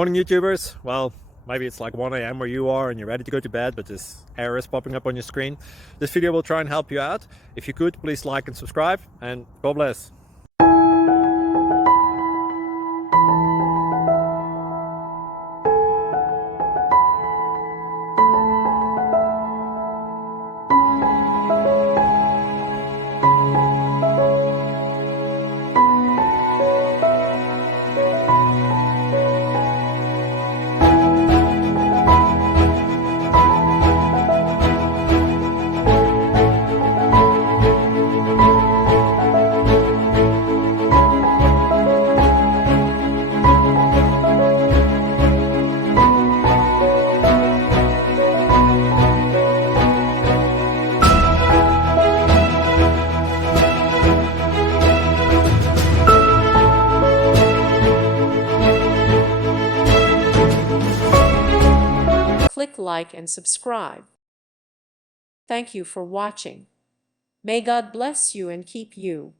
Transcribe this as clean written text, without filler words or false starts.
Morning YouTubers. Well, maybe it's like 1 a.m. where you are and you're ready to go to bed, but this error is popping up on your screen. This video will try and help you out. If you could, please like and subscribe, and God bless. Click like and subscribe. Thank you for watching. May God bless you and keep you.